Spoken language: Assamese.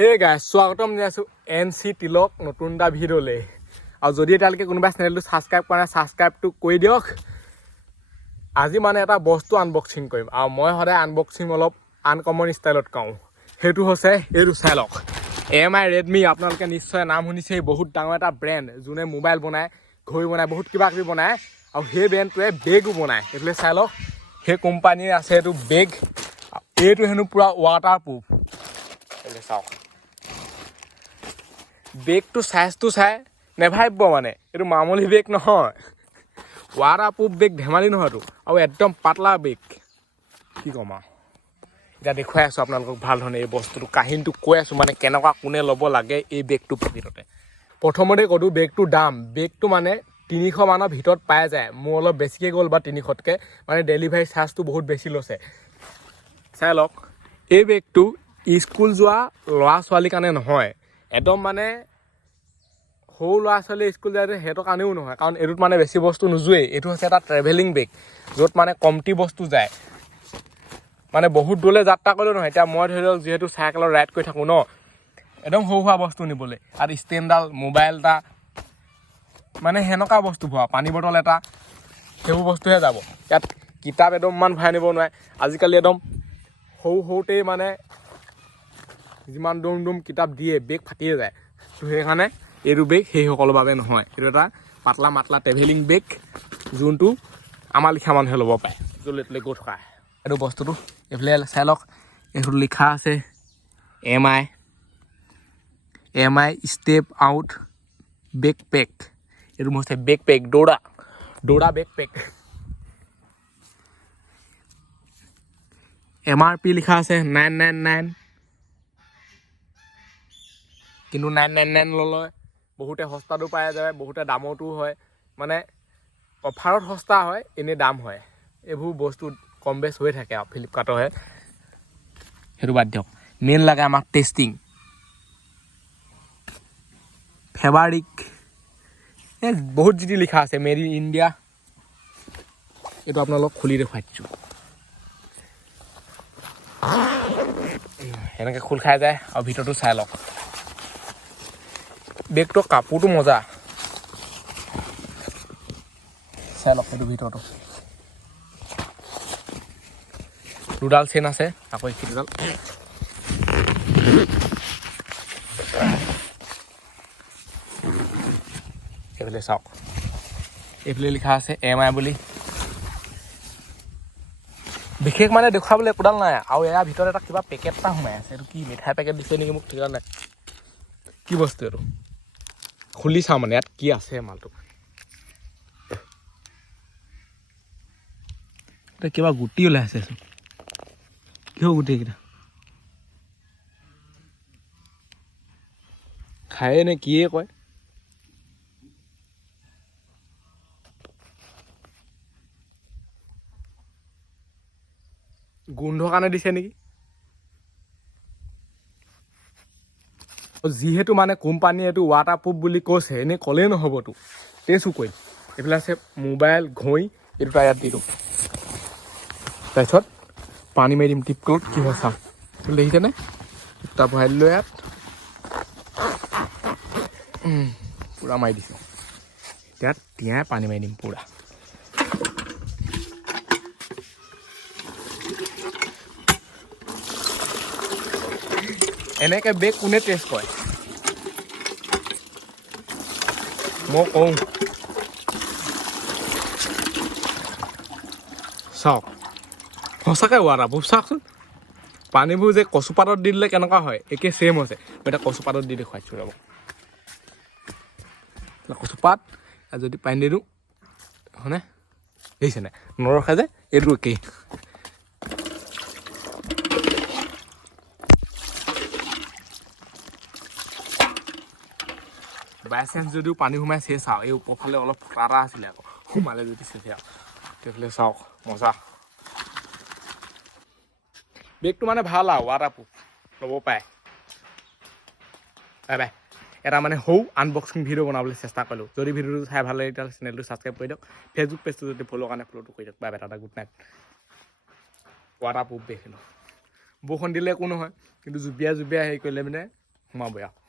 Hey guys, স্বাগতম জনাইছো NC তিলক নতুন এটা ভিডিঅ'লৈ আৰু যদি এতিয়ালৈকে কোনোবা চেনেলটো সাবস্ক্ৰাইব কৰা নাই সাবস্ক্ৰাইবটো কৰি দিয়ক আজি মানে এটা বস্তু আনবক্সিং কৰিম আৰু মই সদায় আনবক্সিং অলপ আনকমন ষ্টাইলত কৰোঁ সেইটো হৈছে এইটো চাই লওক MI Redmi আপোনালোকে নিশ্চয় নাম শুনিছে বহুত ডাঙৰ এটা ব্ৰেণ্ড যোনে মোবাইল বনায় ঘড়ী বনায় বহুত কিবা কিবি বনায় আৰু সেই ব্ৰেণ্ডটোৱে বেগো বনায় এইফালে চাই লওক সেই কোম্পানীৰ আছে এইটো বেগ এইটো হেনো পুৰা ৱাটাৰপ্ৰুফ এইফালে চাওক বেগটো সাইজটো চাই নেভাবিব মানে এইটো মামুলি বেগ নহয় ৱাটাৰপ্ৰুফ বেগ ধেমালি নহয়তো আৰু একদম পাতলা বেগ কি ক'ম আৰু এতিয়া দেখুৱাই আছোঁ আপোনালোকক ভাল ধৰণে এই বস্তুটো কাহিনীটো কৈ আছোঁ মানে কেনেকুৱা কোনে ল'ব লাগে এই বেগটো প্ৰকৃততে প্ৰথমতে ক'লোঁ বেগটোৰ দাম বেগটো মানে 300 মানৰ ভিতৰত পাই যায় মোৰ অলপ বেছিকৈ গ'ল বা 300তকৈ মানে ডেলিভাৰী চাৰ্জটো বহুত বেছি লৈছে চাই লওক এই বেগটো স্কুল যোৱা ল'ৰা ছোৱালীৰ কাৰণে নহয় একদম মানে সৰু ল'ৰা ছোৱালী স্কুল যায় সিহঁতৰ কাৰণেও নহয় কাৰণ এইটোত মানে বেছি বস্তু নোযোৱেই এইটো হৈছে এটা ট্ৰেভেলিং বেগ য'ত মানে কমটি বস্তু যায় মানে বহুত দূৰলৈ যাত্ৰা কৰিলেও নহয় এতিয়া মই ধৰি লওক যিহেতু চাইকেলত ৰাইড কৰি থাকোঁ ন একদম সৰু সুৰা বস্তু নিবলৈ আৰু ষ্টেণ্ডডাল মোবাইল এটা মানে সেনেকুৱা বস্তু ভৰা পানী বটল এটা সেইবোৰ বস্তুহে যাব ইয়াত কিতাপ একদমমান ভৰাই নিব নোৱাৰে আজিকালি একদম সৰুতেই মানে যিমান দুম কিতাপ দিয়ে বেগ ফাটিয়ে যায় তো সেইকাৰণে এইটো বেগ সেইসকলৰ বাবে নহয় এইটো এটা পাতলা মাতলা ট্ৰেভেলিং বেগ যোনটো আমাৰ লিখা মানুহে ল'ব পাৰে য'লৈ ত'লৈ গৈ থকা এইটো বস্তুটো এইফালে চাই লওক এইটো লিখা আছে MI ষ্টেপ আউট বেগ পেক এইটো মোৰ হৈছে বেগ পেক দৌৰা বেগ পেক MRP লিখা আছে 999 কিন্তু 999 ল'লে বহুতে সস্তাটো পাই যায় বহুতে দামতো হয় মানে অফাৰত সস্তা হয় এনেই দাম হয় এইবোৰ বস্তু কম বেছ হৈ থাকে আৰু ফ্লিপকাৰ্টৰহে সেইটো বাদ দিয়ক মেইন লাগে আমাক টেষ্টিং ফেব্ৰিক এই বহুত যি লিখা আছে মেড ইন ইণ্ডিয়া এইটো আপোনালোকক খুলি দেখুৱাই দিছোঁ এনেকৈ খোল খাই যায় আৰু ভিতৰটো চাই লওক বেগটো কাপোৰটো মজা চাই লওক সেইটো ভিতৰটো দুডাল চেইন আছে আকৌ এইখিনিডাল এইফালে চাওক এইফালে লিখা আছে MI বুলি বিশেষ মানে দেখুৱাবলৈ একোডাল নাই আৰু ইয়াৰ ভিতৰত এটা কিবা পেকেট এটা সোমাই আছে এইটো কি মিঠাই পেকেট দিছে নেকি মোক ঠিকা নাই কি বস্তু এইটো খুলি চাওঁ মানে ইয়াত কি আছে মালটো এতিয়া কিবা গুটি ওলাই আছেচোন কিয় গুটি এইকেইটা খায়ে নে কিয়ে কয় গোন্ধ কাৰণে দিছে নেকি যিহেতু মানে কোম্পানীয়ে এইটো ৱাটাৰপ্ৰুফ বুলি কৈছে এনেই ক'লেই নহ'বতো টেষ্টো কৰিম এইফালে আছে মোবাইল ঘড়ী এই দুটা ইয়াত দি দিওঁ তাৰপিছত পানী মাৰি দিম টিপকলত কি হয় চাম দেখিছেনে দুটা ভৰাই দিলোঁ ইয়াত পূৰা মাৰি দিছোঁ ইয়াত তিয়াই পানী মাৰি দিম পূৰা এনেকৈ বেগ কোনে টেষ্ট কৰে মই কওঁ চাওক সঁচাকৈ ৱাটাৰপ্ৰুফ চাওকচোন পানীবোৰ যে কচুপাতত দি দিলে কেনেকুৱা হয় একে ছেইম হৈছে মই এতিয়া কচুপাতত দি দেখুৱাইছোঁ ৰ'ব কচুপাত আৰু যদি পানী দি দিওঁ হয়নে দেখিছেনে নৰখে যে এইটো একেই বাই চান্স যদিও পানী সোমাই চেচ আৰু এই ওপৰফালে অলপ ফুটা এটা আছিলে আকৌ সোমালে যদি চেচে আৰু সেইফালে চাওক মজা বেগটো মানে ভাল আৰু ৱাটাৰপ্ৰুফ ল'ব পাৰে বাই বাই এটা মানে সৰু আনবক্সিং ভিডিঅ' বনাবলৈ চেষ্টা কৰিলোঁ যদি ভিডিঅ'টো চাই ভাল লাগে তেতিয়াহ'লে চেনেলটো ছাবস্ক্ৰাইব কৰি দিয়ক ফেচবুক পেজটো যদি ফ'ল' কাৰণে ফ'ল'টো কৰি দিয়ক bye bye tata good night waterproof bag বৰষুণ দিলে একো নহয় কিন্তু জুবিয়াই হেৰি কৰিলে মানে সোমাব আৰু